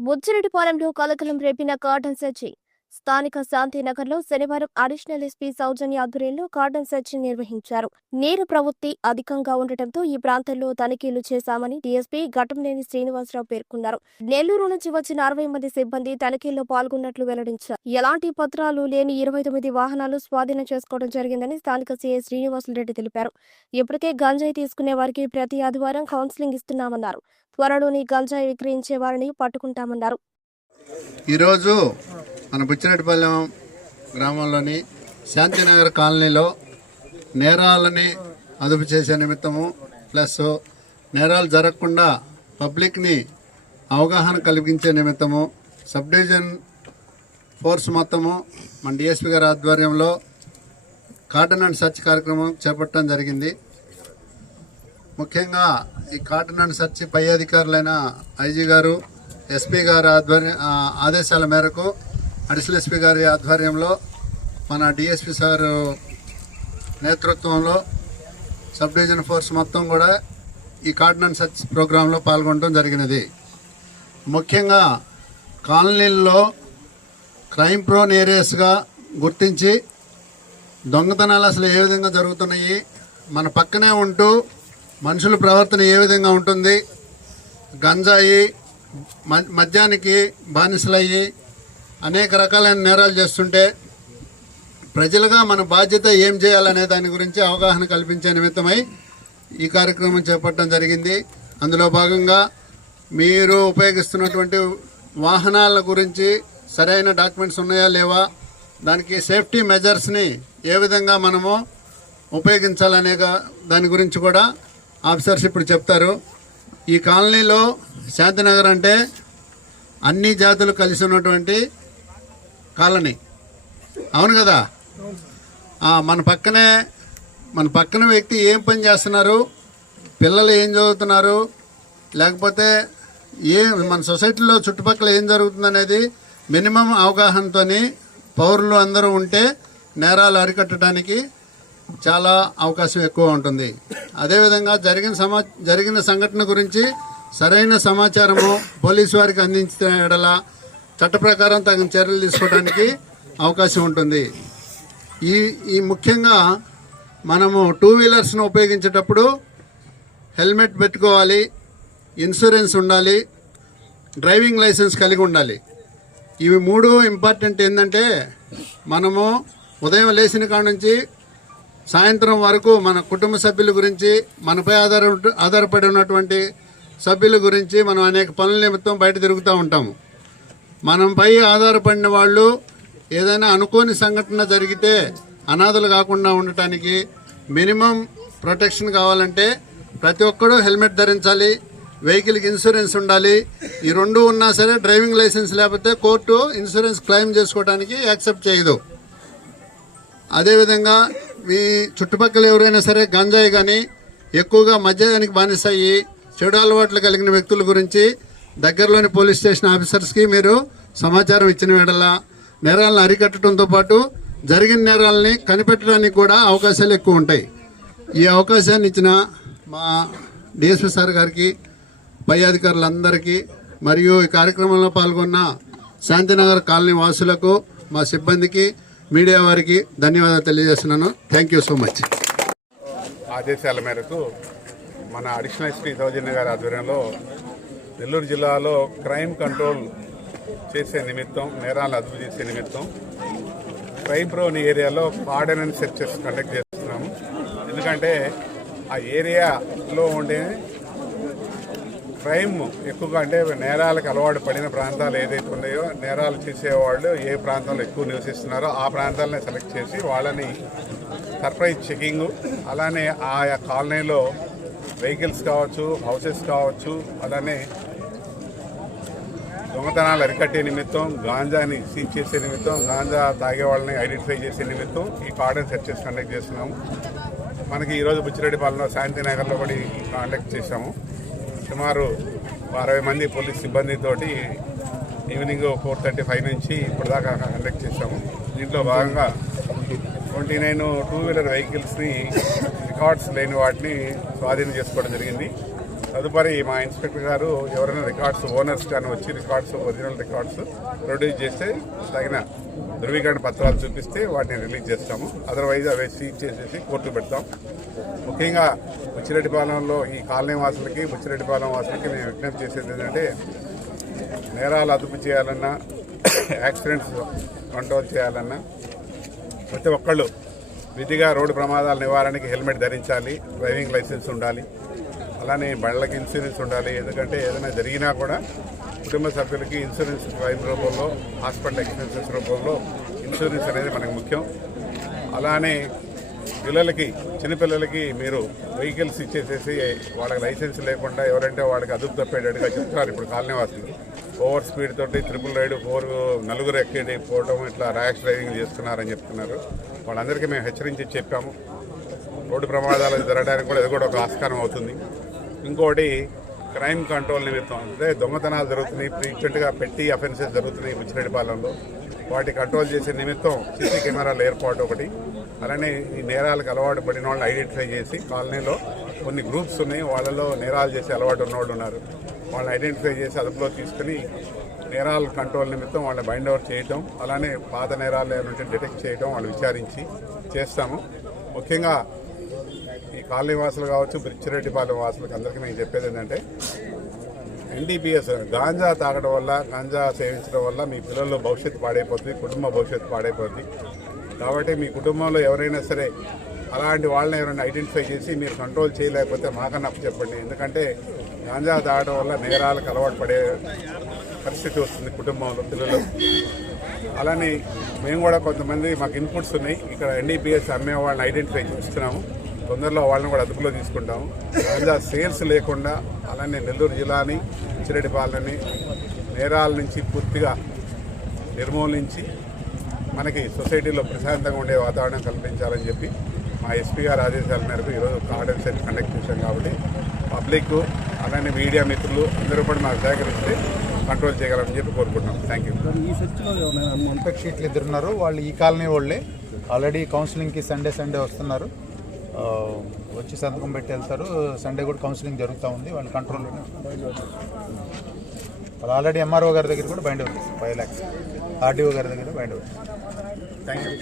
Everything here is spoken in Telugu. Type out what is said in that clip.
బుచ్చిరెడ్డిపాలెంలో కలకలం రేపిన కాటన్ సెర్చి స్థానిక శాంతినగర్లో శనివారం అడిషనల్ ఎస్పీ సౌజన్య ఆధ్వర్యంలో కార్డన్ సెర్చ్ నిర్వహించారు. నీరు ప్రవృత్తి అధికంగా ఉండటంతో ఈ ప్రాంతంలో తనిఖీలు చేశామని డీఎస్పీ ఘటంనేని శ్రీనివాసరావు పేర్కొన్నారు. నెల్లూరు నుంచి వచ్చిన అరవై మంది సిబ్బంది తనిఖీల్లో పాల్గొన్నట్లు వెల్లడించారు. ఎలాంటి పత్రాలు లేని ఇరవై తొమ్మిది వాహనాలు స్వాధీనం చేసుకోవడం జరిగిందని స్థానిక సీఐ శ్రీనివాసులరెడ్డి తెలిపారు. ఇప్పటికే గంజాయి తీసుకునే వారికి ప్రతి ఆదివారం కౌన్సిలింగ్ ఇస్తున్నామన్నారు. త్వరలోని గంజాయి విక్రయించే వారిని పట్టుకుంటామన్నారు. ఈరోజు మన బుచ్చిరెడ్డిపాలెం గ్రామంలోని శాంతినగర్ కాలనీలో నేరాలని అదుపు చేసే నిమిత్తము ప్లస్ నేరాలు జరగకుండా పబ్లిక్ని అవగాహన కలిగించే నిమిత్తము సబ్ డివిజన్ ఫోర్స్ మొత్తము మన డిఎస్పీ గారి ఆధ్వర్యంలో కాటన్ అండ్ సర్చ్ కార్యక్రమం చేపట్టడం జరిగింది. ముఖ్యంగా ఈ కాటన్ అండ్ సర్చ్ పై అధికారులైన ఐజీ గారు ఎస్పీ గారి ఆధ్వర్య ఆదేశాల మేరకు అడిషనల్ ఎస్పీ గారి ఆధ్వర్యంలో మన డిఎస్పి సార్ నేతృత్వంలో సబ్ డివిజన్ ఫోర్స్ మొత్తం కూడా ఈ కార్డినన్ సర్చ్ ప్రోగ్రాంలో పాల్గొనడం జరిగినది. ముఖ్యంగా కాలనీల్లో క్రైమ్ ప్రోన్ ఏరియాస్గా గుర్తించి దొంగతనాలు అసలు ఏ విధంగా జరుగుతున్నాయి మన పక్కనే ఉంటూ మనుషుల ప్రవర్తన ఏ విధంగా ఉంటుంది గంజాయి మద్యానికి బానిసలయ్యి అనేక రకాలైన నేరాలు చేస్తుంటే ప్రజలుగా మన బాధ్యత ఏం చేయాలనే దాని గురించి అవగాహన కల్పించే నిమిత్తమై ఈ కార్యక్రమం చేపట్టడం జరిగింది. అందులో భాగంగా మీరు ఉపయోగిస్తున్నటువంటి వాహనాల గురించి సరైన డాక్యుమెంట్స్ ఉన్నాయా లేవా? దానికి సేఫ్టీ మెజర్స్ని ఏ విధంగా మనము ఉపయోగించాలనే దాని గురించి కూడా ఆఫీసర్స్ ఇప్పుడు చెప్తారు. ఈ కాలనీలో శాంతినగర్ అంటే అన్ని జాతులు కలిసి ఉన్నటువంటి కాలనీ అవును కదా? మన పక్కనే మన పక్కన వ్యక్తి ఏం పని చేస్తున్నారు? పిల్లలు ఏం చదువుతున్నారు? లేకపోతే ఏ మన సొసైటీలో చుట్టుపక్కల ఏం జరుగుతుందనేది మినిమం అవగాహనతోని పౌరులు అందరూ ఉంటే నేరాలు అరికట్టడానికి చాలా అవకాశం ఎక్కువ ఉంటుంది. అదేవిధంగా జరిగిన సమా జరిగిన సంఘటన గురించి సరైన సమాచారము పోలీసు వారికి అందించిన ఎడల చట్ట ప్రకారం తగిన చర్యలు తీసుకోవడానికి అవకాశం ఉంటుంది. ఈ ఈ ముఖ్యంగా మనము టూ వీలర్స్ను ఉపయోగించేటప్పుడు హెల్మెట్ పెట్టుకోవాలి ఇన్సూరెన్స్ ఉండాలి డ్రైవింగ్ లైసెన్స్ కలిగి ఉండాలి. ఇవి మూడు ఇంపార్టెంట్ ఏంటంటే మనము ఉదయం లేచిన కాడ నుంచి సాయంత్రం వరకు మన కుటుంబ సభ్యుల గురించి మనపై ఆధార ఆధారపడి ఉన్నటువంటి సభ్యుల గురించి మనం అనేక పనుల నిమిత్తం బయట తిరుగుతూ ఉంటాము. మనంపై ఆధారపడిన వాళ్ళు ఏదైనా అనుకోని సంఘటన జరిగితే అనాథలు కాకుండా ఉండటానికి మినిమం ప్రొటెక్షన్ కావాలంటే ప్రతి ఒక్కరూ హెల్మెట్ ధరించాలి వెహికల్కి ఇన్సూరెన్స్ ఉండాలి. ఈ రెండు ఉన్నా సరే డ్రైవింగ్ లైసెన్స్ లేకపోతే కోర్టు ఇన్సూరెన్స్ క్లెయిమ్ చేసుకోవడానికి యాక్సెప్ట్ చేయదు. అదేవిధంగా మీ చుట్టుపక్కల ఎవరైనా సరే గంజాయి కానీ ఎక్కువగా మద్యానికి బానిసాయి చెడు అలవాట్లు కలిగిన వ్యక్తుల గురించి దగ్గరలోని పోలీస్ స్టేషన్ ఆఫీసర్స్కి మీరు సమాచారం ఇచ్చిన వేడల్లా నేరాలను అరికట్టడంతో పాటు జరిగిన నేరాలని కనిపెట్టడానికి కూడా అవకాశాలు ఎక్కువ ఉంటాయి. ఈ అవకాశాన్ని ఇచ్చిన మా డిఎస్పీ సార్ గారికి పై అధికారులందరికీ మరియు ఈ కార్యక్రమంలో పాల్గొన్న శాంతినగర్ కాలనీ వాసులకు మా సిబ్బందికి మీడియా వారికి ధన్యవాదాలు తెలియజేస్తున్నాను. థ్యాంక్ యూ సో మచ్ ఆదేశాల మేరకు మన అడిషనల్ ఎస్పీ సౌజన్య గారి ఆధ్వర్యంలో నెల్లూరు జిల్లాలో క్రైమ్ కంట్రోల్ చేసే నిమిత్తం నేరాలు అదుపు చేసే నిమిత్తం క్రైమ్ ప్రోన్ ఏరియాలో ఆర్డినెన్స్ సెర్చెస్ కండక్ట్ చేస్తున్నాము. ఎందుకంటే ఆ ఏరియాలో ఉండే క్రైమ్ ఎక్కువగా అంటే నేరాలకు అలవాటు పడిన ప్రాంతాలు ఏదైతే ఉన్నాయో నేరాలు చేసేవాళ్ళు ఏ ప్రాంతంలో ఎక్కువ నివసిస్తున్నారో ఆ ప్రాంతాలని సెలెక్ట్ చేసి వాళ్ళని సర్ప్రైజ్ చెకింగ్. అలానే ఆయా కాలనీలో వెహికల్స్ కావచ్చు హౌసెస్ కావచ్చు అలానే దొంగతనాలు అరికట్టే నిమిత్తం గాంజాని సీజ్ చేసే నిమిత్తం గాంజా తాగే వాళ్ళని ఐడెంటిఫై చేసే నిమిత్తం ఈ కార్డన్ సెర్చెస్ కండక్ట్ చేస్తున్నాము. మనకి ఈరోజు బుచ్చిరెడ్డిపాలెంలో శాంతి నగర్లో కూడా ఈ కండక్ట్ చేశాము. సుమారు అరవై మంది పోలీస్ సిబ్బందితోటి ఈవినింగ్ ఫోర్ థర్టీ ఫైవ్ నుంచి ఇప్పటిదాకా కండక్ట్ చేశాము. దీంట్లో భాగంగా ట్వంటీ నైన్ టూ వీలర్ వెహికల్స్ని రికార్డ్స్ లేని వాటిని స్వాధీనం చేసుకోవడం జరిగింది. తదుపరి మా ఇన్స్పెక్టర్ గారు ఎవరైనా రికార్డ్స్ ఓనర్స్ కానీ వచ్చి రికార్డ్స్ ఒరిజినల్ రికార్డ్స్ ప్రొడ్యూస్ చేస్తే తగిన ధృవీకరణ పత్రాలు చూపిస్తే వాటిని రిలీజ్ చేస్తాము. అదర్వైజ్ అవి సీజ్ చేసేసి కోర్టు పెడతాం. ముఖ్యంగా బుచ్చిరెడ్డిపాలెంలో ఈ కాలనీ వాసులకి బుచ్చిరెడ్డిపాలెం వాసులకి నేను విజ్ఞప్తి చేసేది ఏంటంటే నేరాలు అదుపు చేయాలన్నా యాక్సిడెంట్స్ కంట్రోల్ చేయాలన్నా ప్రతి ఒక్కళ్ళు విధిగా రోడ్డు ప్రమాదాల నివారణకి హెల్మెట్ ధరించాలి డ్రైవింగ్ లైసెన్స్ ఉండాలి. అలానే బళ్ళకి ఇన్సూరెన్స్ ఉండాలి. ఎందుకంటే ఏదైనా జరిగినా కూడా కుటుంబ సభ్యులకి ఇన్సూరెన్స్ క్లైమ్ రూపంలో హాస్పిటల్ ఎక్స్పెన్సెస్ రూపంలో ఇన్సూరెన్స్ అనేది మనకు ముఖ్యం. అలానే పిల్లలకి చిన్నపిల్లలకి మీరు వెహికల్స్ ఇచ్చేసేసి వాళ్ళకి లైసెన్స్ లేకుండా ఎవరంటే వాళ్ళకి అదుపు తప్పేటట్టుగా చెప్తున్నారు ఇప్పుడు కాలనీ వాసులు ఓవర్ స్పీడ్ తోటి ట్రిపుల్ రైడ్ ఫోర్ నలుగురు ఎక్కేది పోవడం ఇట్లా ర్యాష్ డ్రైవింగ్ చేస్తున్నారని చెప్తున్నారు. వాళ్ళందరికీ మేము హెచ్చరించి చెప్పాము. రోడ్డు ప్రమాదాలు జరగడానికి కూడా ఇది కూడా ఒక ఆస్కారం అవుతుంది. ఇంకోటి క్రైమ్ కంట్రోల్ నిమిత్తం అంటే దొంగతనాలు జరుగుతున్నాయి ఫ్రీక్వెంట్గా పెట్టి అఫెన్సెస్ జరుగుతున్నాయి ముచ్చిరెడ్డిపాలెంలో వాటి కంట్రోల్ చేసే నిమిత్తం సీసీ కెమెరాల ఏర్పాటు ఒకటి. అలానే ఈ నేరాలకు అలవాటు పడిన వాళ్ళని ఐడెంటిఫై చేసి కాలనీలో కొన్ని గ్రూప్స్ ఉన్నాయి వాళ్ళలో నేరాలు చేసే అలవాటు ఉన్నవాళ్ళు ఉన్నారు. వాళ్ళని ఐడెంటిఫై చేసి అదుపులో తీసుకుని నేరాల కంట్రోల్ నిమిత్తం వాళ్ళని బైండ్ అవుట్ చేయటం అలానే పాత నేరాలు ఏమంటే డిటెక్ట్ చేయడం వాళ్ళు విచారించి చేస్తాము. ముఖ్యంగా కాలనీ వాసులు కావచ్చు బ్రిచ్చిరెడ్డిపాలెం వాసులకు అందరికీ నేను చెప్పేది ఏంటంటే ఎన్డీపీఎస్ గాంజా తాగడం వల్ల గాంజా సేవించడం వల్ల మీ పిల్లలు భవిష్యత్తు పాడైపోతుంది కుటుంబ భవిష్యత్తు పాడైపోతుంది. కాబట్టి మీ కుటుంబంలో ఎవరైనా సరే అలాంటి వాళ్ళని ఎవరైనా ఐడెంటిఫై చేసి మీరు కంట్రోల్ చేయలేకపోతే మాకన్నా చెప్పండి. ఎందుకంటే గాంజా తాగడం వల్ల నేరాలకు అలవాటు పడే పరిస్థితి వస్తుంది కుటుంబంలో పిల్లలు. అలానే మేము కూడా కొంతమంది మాకు ఇన్పుట్స్ ఉన్నాయి. ఇక్కడ ఎన్డీపీఎస్ అమ్మే వాళ్ళని ఐడెంటిఫై చేస్తున్నాము. తొందరలో వాళ్ళని కూడా అదుపులో తీసుకుంటాము. గాంజా సేల్స్ లేకుండా అలానే నెల్లూరు జిల్లాని చిరెడ్డిపాలని నేరాల నుంచి పూర్తిగా నిర్మూలించి మనకి సొసైటీలో ప్రశాంతంగా ఉండే వాతావరణం కల్పించాలని చెప్పి మా ఎస్పీ గారి ఆదేశాల మేరకు ఈరోజు కార్డన్ సెట్ కండక్ట్ చేశాం కాబట్టి పబ్లిక్ అలానే మీడియా మిత్రులు అందరూ కూడా మాకు సహకరిస్తే కంట్రోల్ చేయగలరని చెప్పి కోరుకుంటున్నాం. థ్యాంక్ యూ ఈ చర్చిలో ఇద్దరున్నారు ఇద్దరు ఉన్నారు వాళ్ళు ఈ కాలనీ వాళ్ళే. ఆల్రెడీ కౌన్సిలింగ్కి సండే సండే వస్తున్నారు. వచ్చి సంతకం పెట్టి వెళ్తారు. సండే కూడా కౌన్సిలింగ్ జరుగుతూ ఉంది. వాళ్ళు కంట్రోల్లోనే వాళ్ళు ఆల్రెడీ ఎంఆర్ఓ గారి దగ్గర కూడా బైండ్ అవుతుంది ఫైవ్ ల్యాక్స్ ఆర్డీఓ గారి దగ్గర బైండ్ అవుతుంది థ్యాంక్ యూ